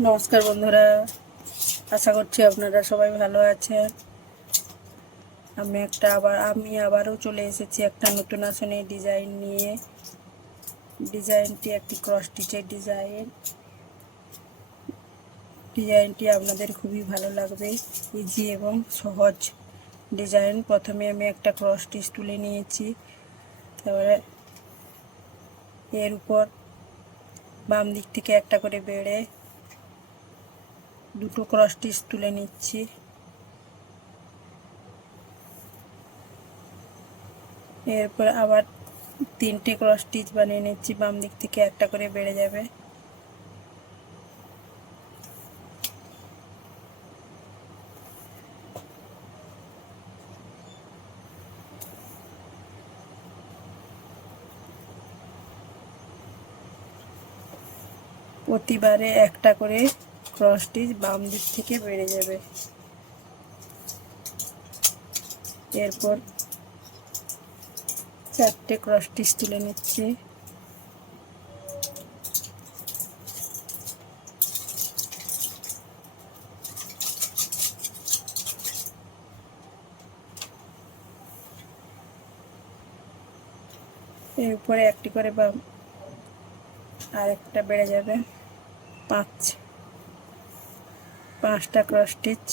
নমস্কার বন্ধুরা। আশা করছি আপনারা সবাই ভালো আছেন। আমি একটা আবার, আমি আবারও চলে এসেছি একটা নতুন আসনে ডিজাইন নিয়ে। ডিজাইনটি একটি ক্রস স্টিচের ডিজাইন ডিজাইনটি আপনাদের খুবই ভালো লাগবে। ইজি এবং সহজ ডিজাইন প্রথমে আমি একটা ক্রস স্টিচ তুলে নিয়েছি। তারপরে এর উপর বাম দিক থেকে একটা করে বেড়ে দুটো ক্রস স্টিচ তুলে নিচ্ছি। এরপর আবার তিনটে ক্রস স্টিচ বানিয়ে নিচ্ছি, বাম দিক থেকে একটা করে বেড়ে যাবে। প্রতিবারে একটা করে ক্রস স্টিচ বাম দিক থেকে বেড়ে যাবে। এরপর চারটে ক্রস স্টিচ তুলে নিচ্ছি। এর উপরে একটি করে বাম আর একটা বেড়ে যাবে পাঁচ। পাঁচটা ক্রস স্টিচ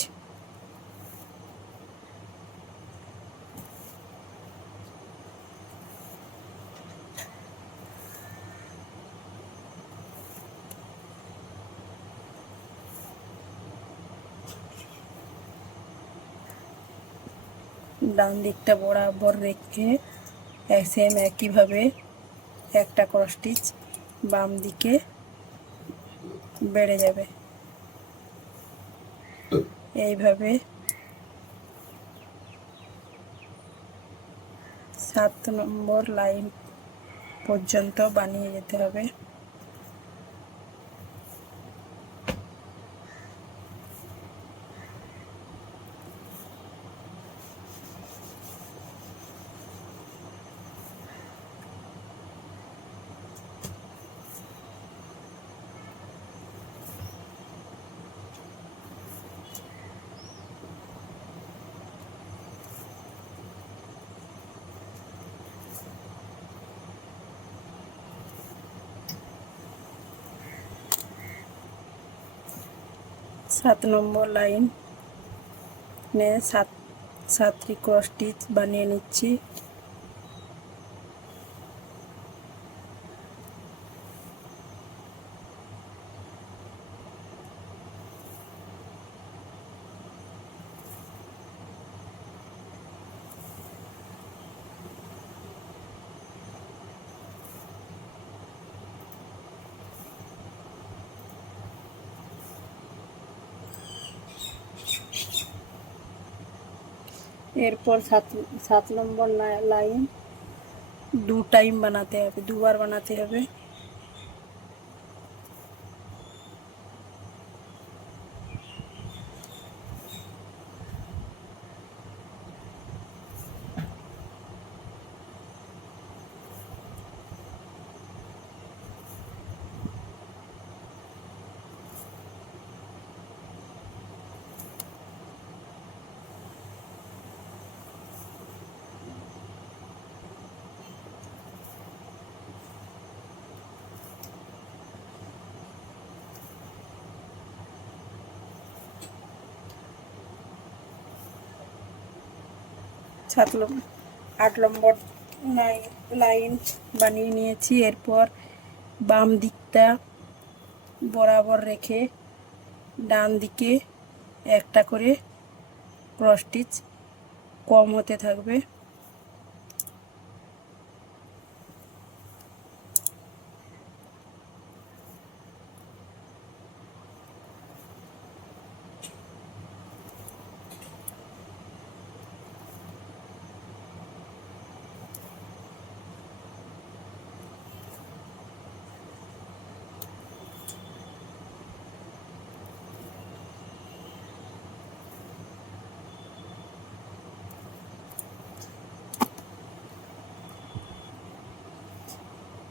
ডান দিকটা বরাবর রেখে সেম একইভাবে একটা ক্রস স্টিচ বাম দিকে বেড়ে যাবে। এইভাবে। সাত নম্বর লাইন পর্যন্ত বানিয়ে যেতে হবে। সাত নম্বর লাইন সাত সাতটি ক্রস স্টিচ বানিয়ে নিচ্ছি। এরপর সাত সাত নম্বর লা- লাইন। দু টাইম বানাতে হবে দুবার বানাতে হবে। সাত আট নম্বর লাই- লাইন বানিয়ে নিয়েছি। এরপর বাম দিকটা বরাবর রেখে ডান দিকে একটা করে ক্রস স্টিচ কম হতে থাকবে।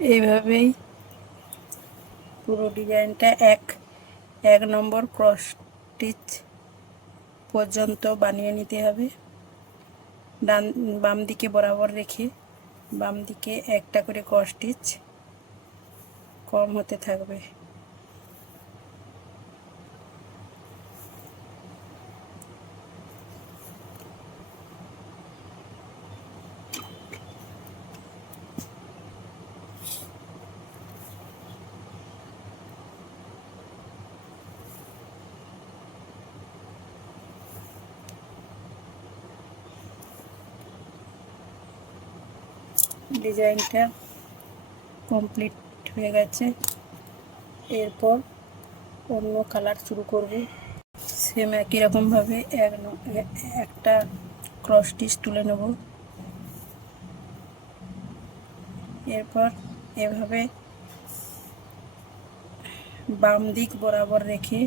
এইভাবেই পুরো ডিজাইনটা এক এক নম্বর ক্রস স্টিচ পর্যন্ত বানিয়ে নিতে হবে। ডান, বাম দিকে বরাবর রেখে বাম দিকে একটা করে ক্রস স্টিচ কম হতে থাকবে। ডিজাইনটা কমপ্লিট হয়ে গেছে। এরপর অন্য কালার শুরু করব। সেম একই রকমভাবে একটা ক্রস স্টিচ তুলে নেব। এরপর এভাবে বাম দিক বরাবর রেখে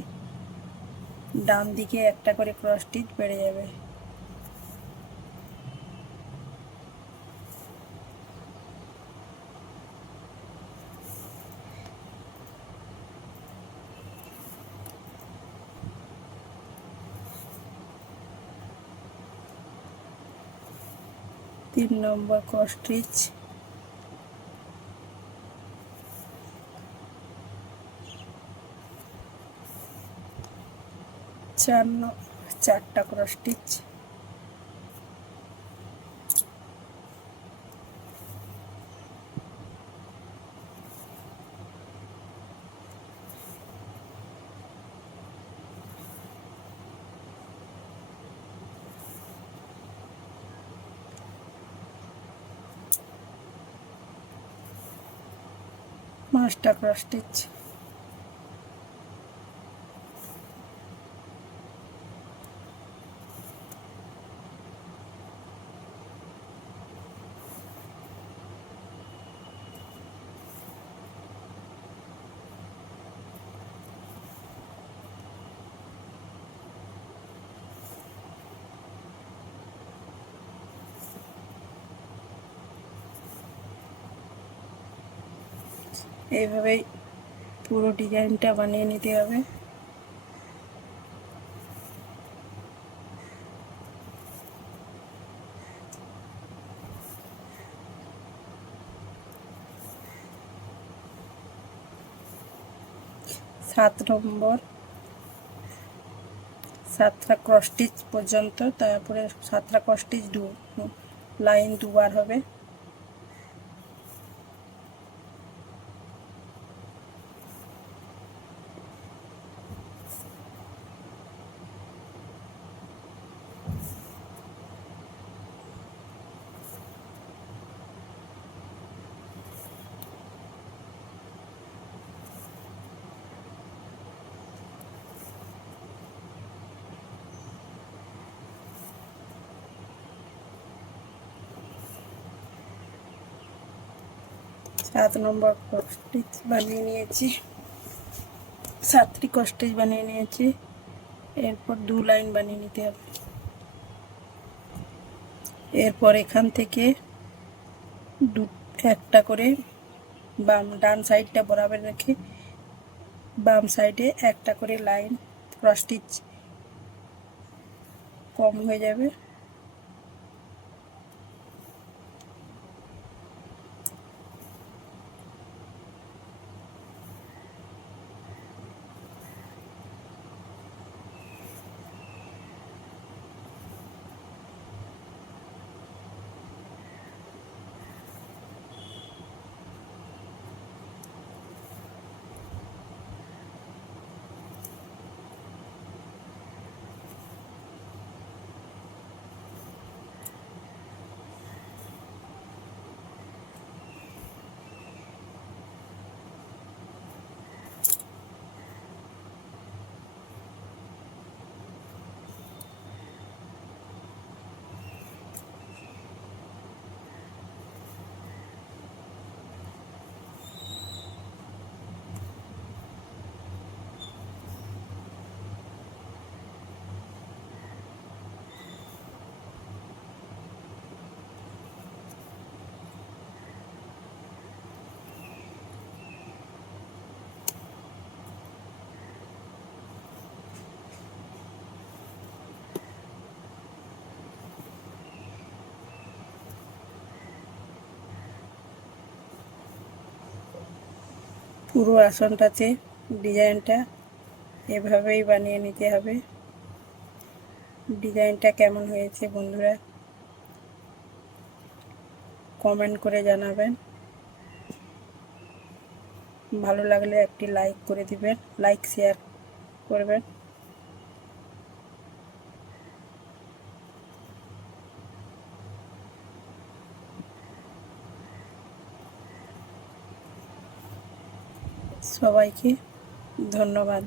ডান দিকে একটা করে ক্রস স্টিচ বেড়ে যাবে। তিন নম্বর ক্রস স্টিচ চার চারটা ক্রস স্টিচ পাঁচটা ক্রস স্টিচ এইভাবেই পুরো ডিজাইনটা বানিয়ে নিতে হবে। সাত নম্বর। সাতটা ক্রস স্টিচ পর্যন্ত, তারপরে সাতটা ক্রস স্টিচ দু লাইন দুবার হবে। সাত নম্বর স্টিচ বানিয়ে নিয়েছি। সাতটি স্টিচ বানিয়ে নিয়েছি। এরপর দু লাইন বানিয়ে নিতে হবে। এরপর এখান থেকে দু, একটা করে বাম, ডান সাইডটা বরাবর রেখে বাম সাইডে একটা করে লাইন ক্রস স্টিচ কম হয়ে যাবে। পুরো আসনটাতে ডিজাইনটা এভাবেই বানিয়ে নিতে হবে। ডিজাইনটা কেমন হয়েছে বন্ধুরা? কমেন্ট করে জানাবেন। ভালো লাগলে একটি লাইক করে দিবেন, লাইক, শেয়ার করবেন। সবাইকে ধন্যবাদ।